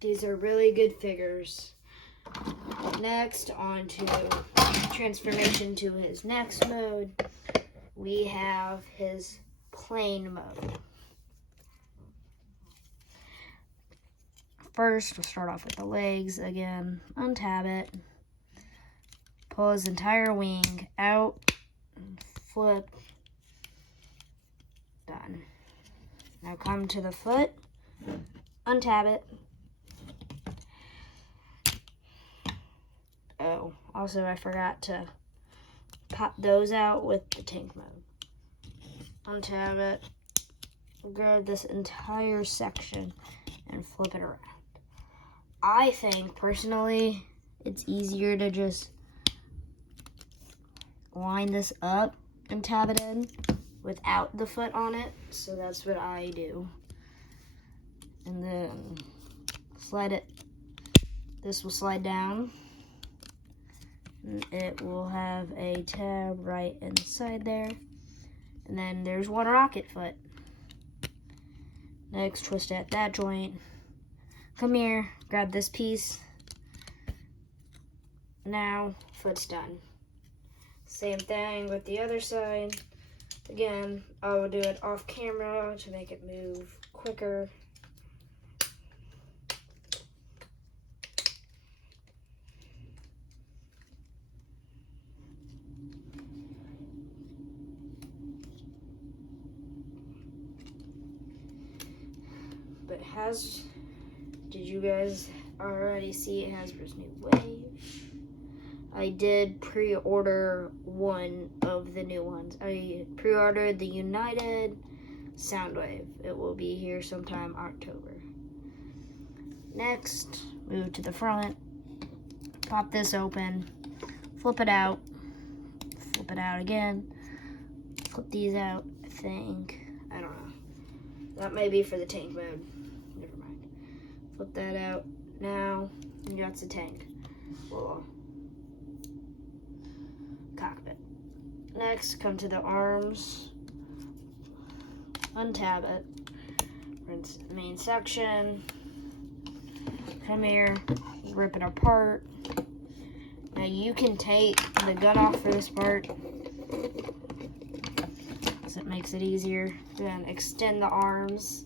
These are really good figures. Next, on to transformation to his next mode. We have his plane mode. First, we'll start off with the legs again. Untab it. Pull his entire wing out. Flip. Done. Now come to the foot. Untab it. Oh, also I forgot to pop those out with the tank mode. Untab it. Grab this entire section and flip it around. I think, personally, it's easier to just line this up and tab it in without the foot on it. So that's what I do. And then slide it. This will slide down. And it will have a tab right inside there. And then there's one rocket foot. Next, twist at that joint. Come here, grab this piece. Now, foot's done. Same thing with the other side. Again, I will do it off camera to make it move quicker. But did you guys already see Hasbro's new wave? I did pre-order one of the new ones. I pre-ordered the United Soundwave. It will be here sometime October. Next, move to the front. Pop this open. Flip it out. Flip it out again. Flip these out, I think. I don't know. That may be for the tank mode. Never mind. Flip that out. Now, that's the tank. Whoa. Cockpit. Next, come to the arms. Untab it. Rinse the main section. Come here. Rip it apart. Now you can take the gun off for this part, so it makes it easier. Then extend the arms.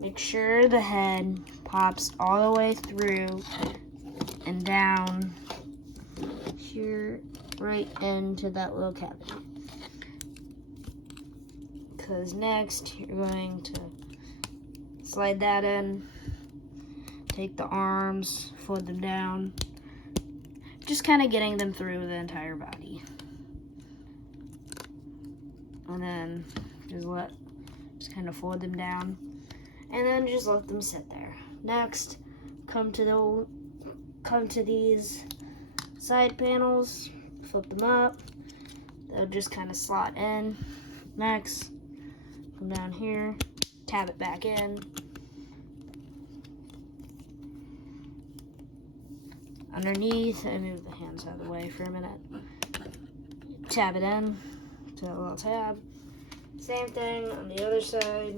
Make sure the head pops all the way through and down here, right into that little cavity. Because next you're going to slide that in, take the arms, fold them down, just kind of getting them through the entire body. And then just kind of fold them down, and then just let them sit there. Next, come to these side panels, flip them up. They'll just kind of slot in. Next, come down here, tab it back in. Underneath, I move the hands out of the way for a minute. Tab it in to that little tab. Same thing on the other side.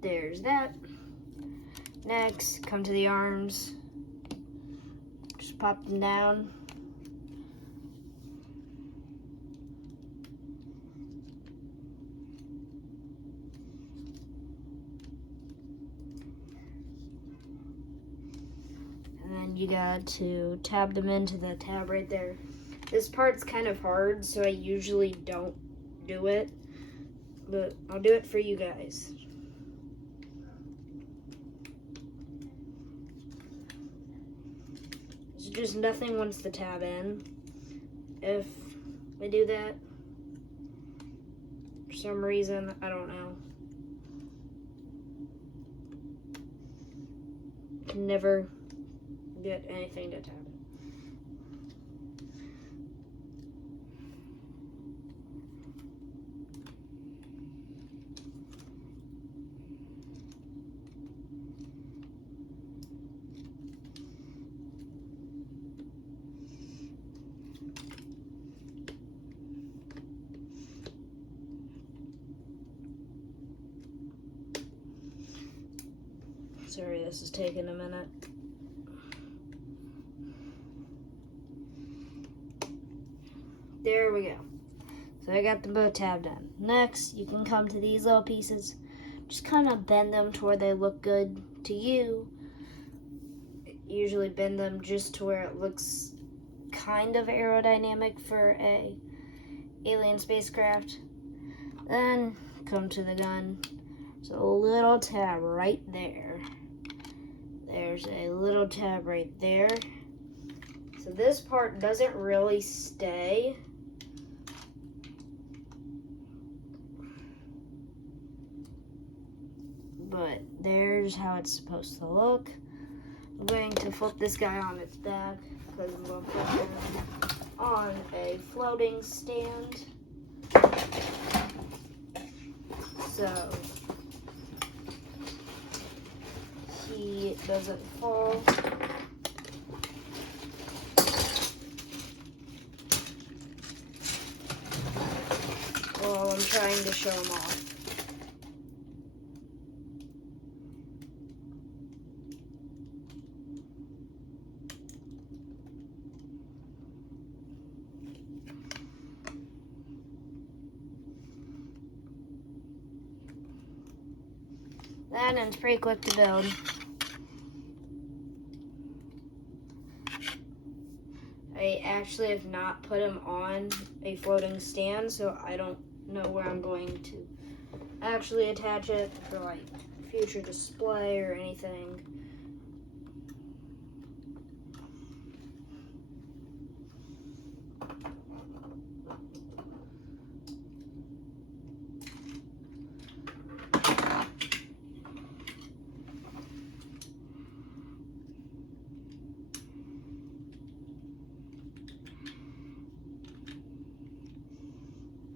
There's that. Next, come to the arms. Just pop them down. And then you got to tab them into the tab right there. This part's kind of hard, so I usually don't do it, but I'll do it for you guys. So just nothing wants the tab in. If I do that, for some reason, I don't know, can never get anything to tab it. Sorry, this is taking a minute. There we go. So I got the bow tab done. Next, you can come to these little pieces. Just kind of bend them to where they look good to you. Usually bend them just to where it looks kind of aerodynamic for a alien spacecraft. Then come to the gun. So a little tab right there. There's a little tab right there. So this part doesn't really stay. But there's how it's supposed to look. I'm going to flip this guy on its back because I'm going to put him on a floating stand. So he doesn't fall. Well, I'm trying to show him off. That end's pretty quick to build. I actually have not put him on a floating stand, so I don't know where I'm going to actually attach it for like future display or anything.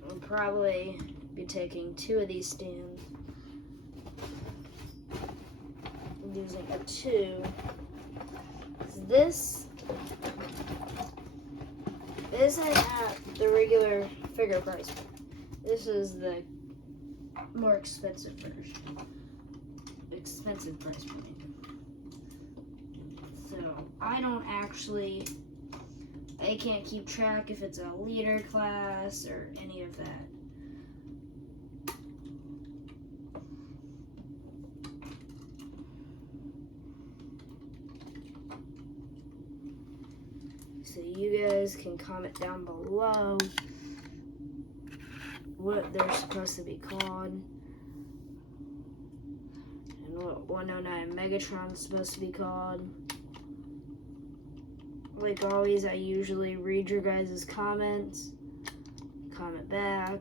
I'll probably be taking 2 of these stands. I'm using a 2. This isn't at the regular figure price. This is the more expensive version. Expensive price point. So I can't keep track if it's a leader class or any of that. So you guys can comment down below what they're supposed to be called and what 109 Megatron is supposed to be called. Like always, I usually read your guys' comments, comment back.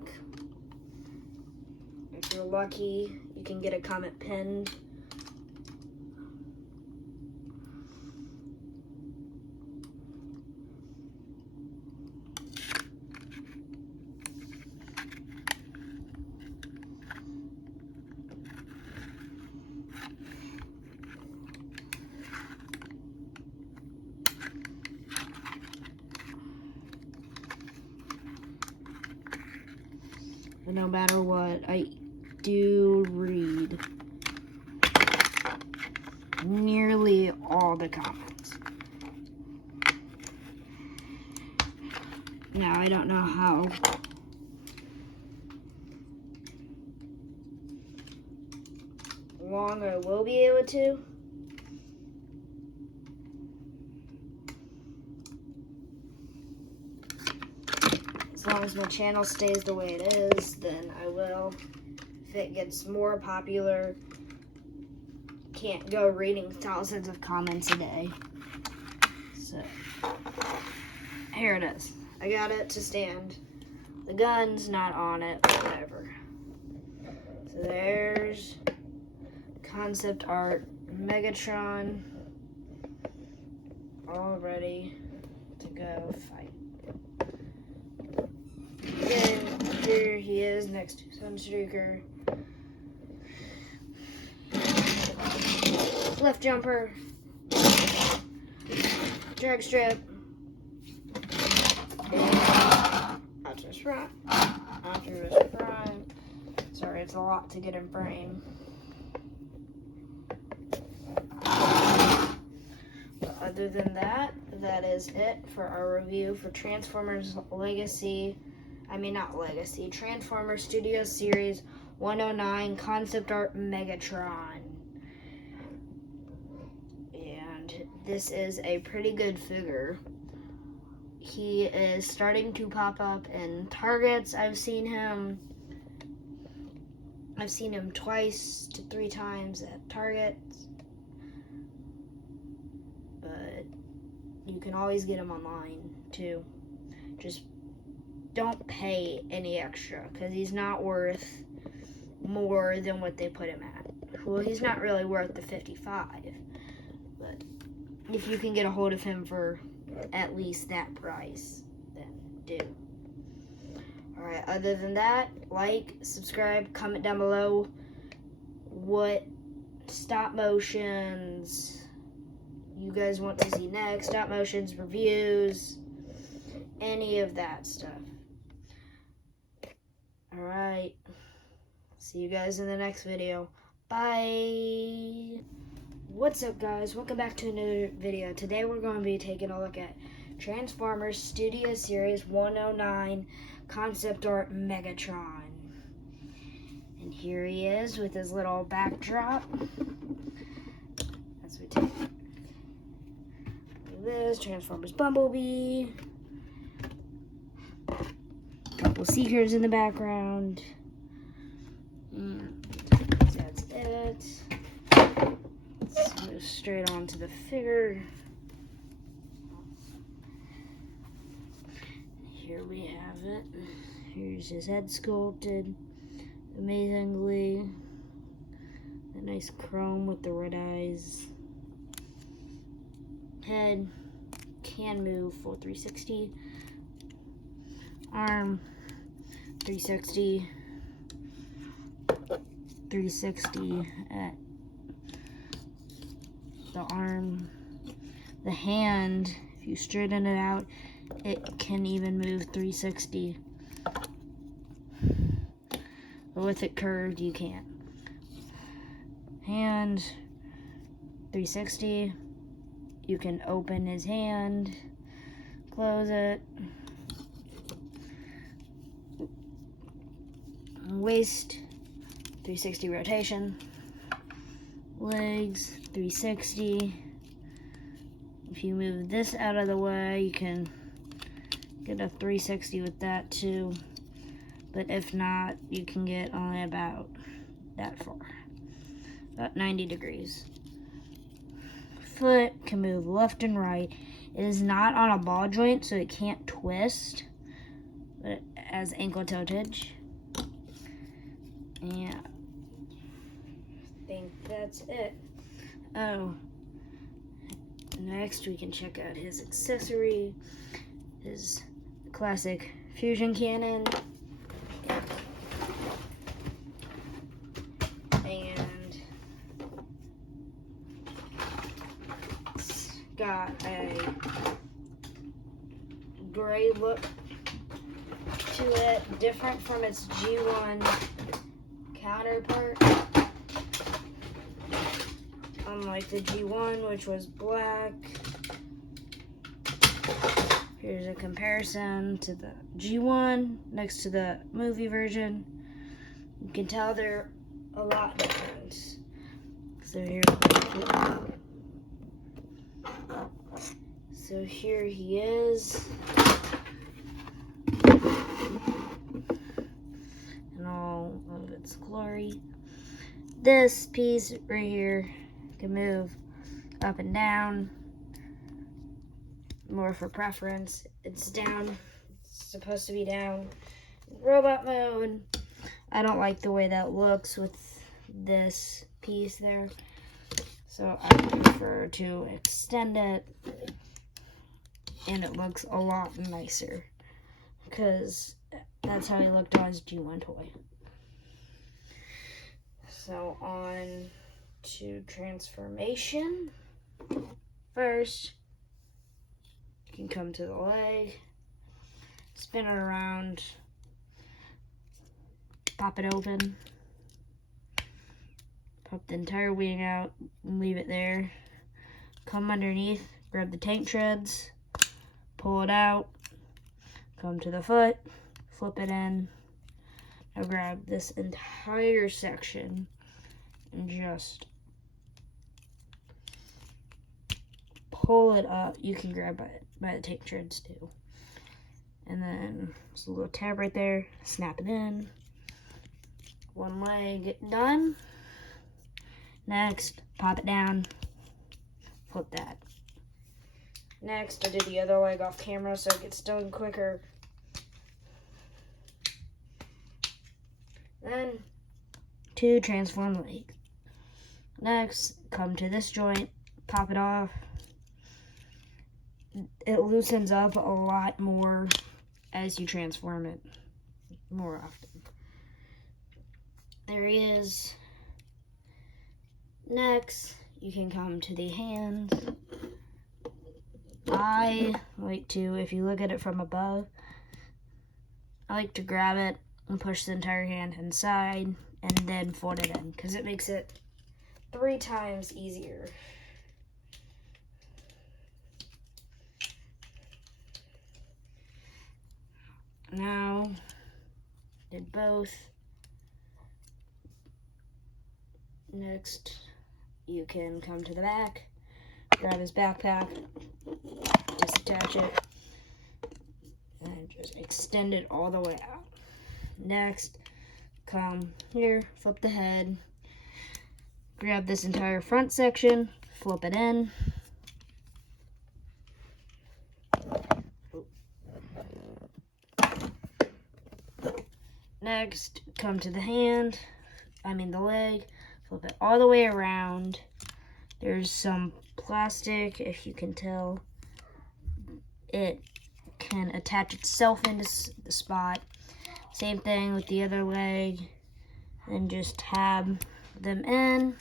If you're lucky, you can get a comment pinned. But no matter what, I do read nearly all the comments. Now, I don't know how long I will be able to. As long as my channel stays the way it is, then I will. If it gets more popular, can't go reading thousands of comments a day. So, here it is. I got it to stand. The gun's not on it, whatever. So there's concept art Megatron, all ready to go fight. And here he is next to Sunstreaker. Left jumper, drag strip, Optimus Prime, Optimus Prime. Sorry, it's a lot to get in frame. other than that, that is it for our review for Transformers Transformers Studio Series 109 Concept Art Megatron. And this is a pretty good figure. He is starting to pop up in Targets. I've seen him twice to 3 times at Targets. But you can always get him online too. Just don't pay any extra because he's not worth more than what they put him at. Well, he's not really worth the $55, but if you can get a hold of him for at least that price, then do. Alright, other than that, like, subscribe, comment down below what stop motions you guys want to see next, stop motions, reviews, any of that stuff. Alright, see you guys in the next video. Bye! What's up, guys? Welcome back to another video. Today we're going to be taking a look at Transformers Studio Series 109 Concept Art Megatron. And here he is with his little backdrop. As we take this, Transformers Bumblebee. Couple Seekers in the background. That's it. Let's move straight on to the figure. Here we have it. Here's his head sculpted amazingly. The nice chrome with the red eyes. Head can move full 360. Arm 360. 360 at the arm. The hand, if you straighten it out, it can even move 360. But with it curved, you can't. Hand 360. You can open his hand, close it. Waist 360 rotation. Legs 360. If you move this out of the way, you can get a 360 with that too. But if not, you can get only about that far. About 90 degrees. Foot can move left and right. It is not on a ball joint, so it can't twist. But it has ankle tiltage. Yeah. I think that's it. Oh. Next, we can check out his accessory. His classic fusion cannon. And it's got a gray look to it, different from its G1 counterpart. Unlike the G1, which was black. Here's a comparison to the G1 next to the movie version. You can tell they're a lot different. So here he is. In all of its glory. This piece right here can move up and down. More for preference. It's down. It's supposed to be down. Robot mode. I don't like the way that looks with this piece there. So I prefer to extend it. And it looks a lot nicer. Because that's how he looked on his G1 toy. So on to transformation. First, you can come to the leg, spin it around, pop it open, pop the entire wing out, and leave it there. Come underneath, grab the tank treads, pull it out, come to the foot, flip it in. Now grab this entire section and just pull it up. You can grab by the tank treads too. And then there's a little tab right there, snap it in. One leg done. Next, pop it down, flip that. Next, I did the other leg off camera so it gets done quicker. Then, 2 transform legs. Next, come to this joint, pop it off. It loosens up a lot more as you transform it more often. There he is. Next, you can come to the hands. I like to, if you look at it from above, I like to grab it and push the entire hand inside and then fold it in because it makes it 3 times easier. Now, did both. Next, you can come to the back, grab his backpack, disattach it, and just extend it all the way out. Next, come here, flip the head, grab this entire front section, flip it in. Next, come to the the leg, flip it all the way around. There's some plastic, if you can tell. It can attach itself into the spot. Same thing with the other leg. And just tab them in.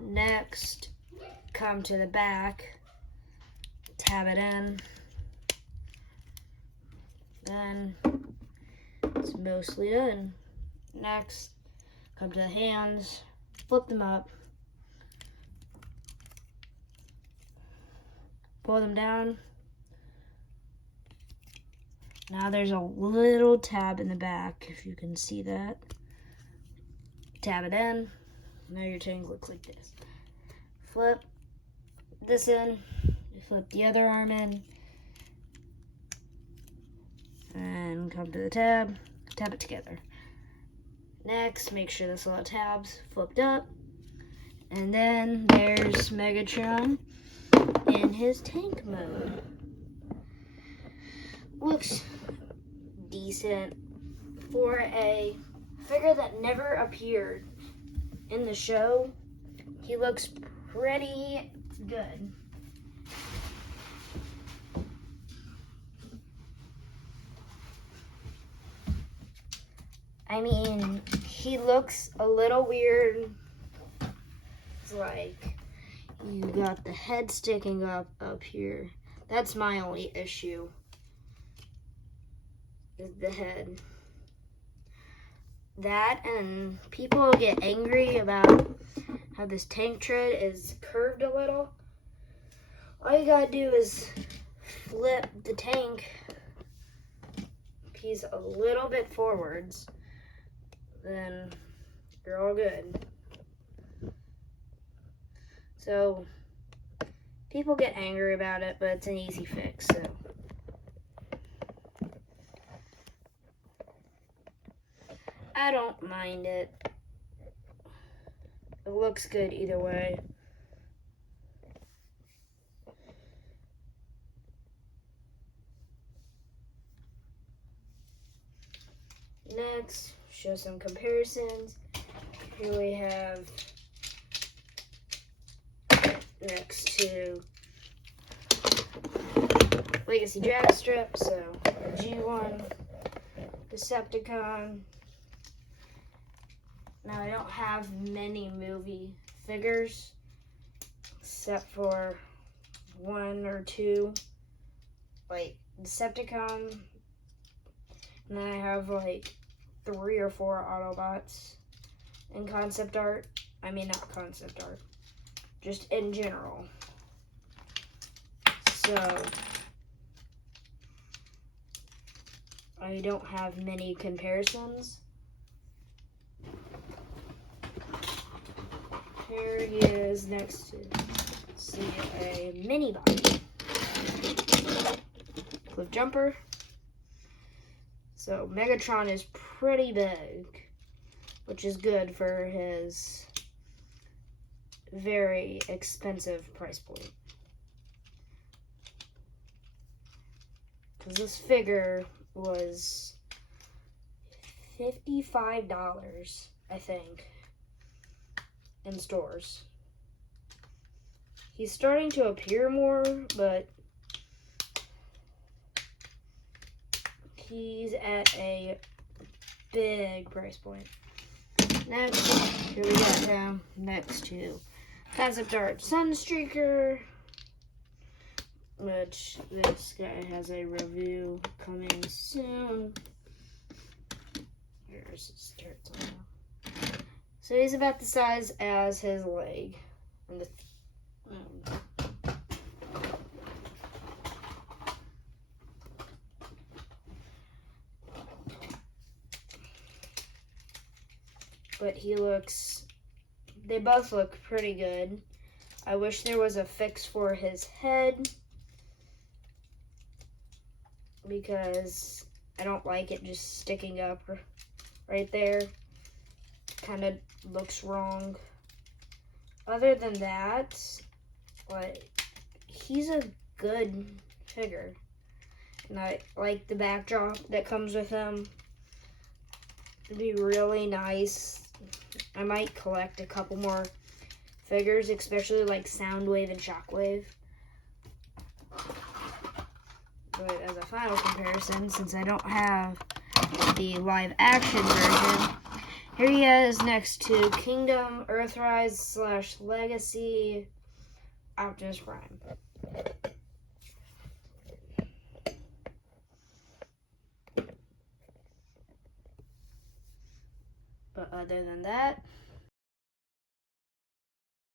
Next, come to the back, tab it in. Then it's mostly done. Next, come to the hands, flip them up, pull them down. Now there's a little tab in the back, if you can see that. Tab it in. Now your tank looks like this. Flip this in, flip the other arm in, and come to the tab it together. Next, make sure this little tab's flipped up. And then there's Megatron in his tank mode. Looks decent for a figure that never appeared in the show. He looks pretty good. I mean, he looks a little weird. It's like you got the head sticking up here. That's my only issue, is the head. That, and people get angry about how this tank tread is curved a little. All you gotta do is flip the tank piece a little bit forwards, then you're all good. So people get angry about it, but it's an easy fix. So I don't mind it. It looks good either way. Next, show some comparisons. Here we have next to Legacy Drag Strip, so G1, Decepticon. Now I don't have many movie figures except for 1 or 2, like Decepticon, and then I have like 3 or 4 Autobots in concept art. I mean, not concept art, just in general. So I don't have many comparisons. Here he is next to a mini body. Cliff jumper. So Megatron is pretty big, which is good for his very expensive price point. Because this figure was $55, I think, in stores. He's starting to appear more, but he's at a big price point. Next, here we got him next to Concept Art Sunstreaker, which this guy has a review coming soon. Here's his turrets on now. So he's about the size as his leg. And but they both look pretty good. I wish there was a fix for his head, because I don't like it just sticking up right there. Kind of looks wrong. Other than that, he's a good figure. And I like the backdrop that comes with him. It'd be really nice. I might collect a couple more figures, especially like Soundwave and Shockwave. But as a final comparison, since I don't have the live action version, here he is next to Kingdom Earthrise / Legacy Optimus Prime. But other than that,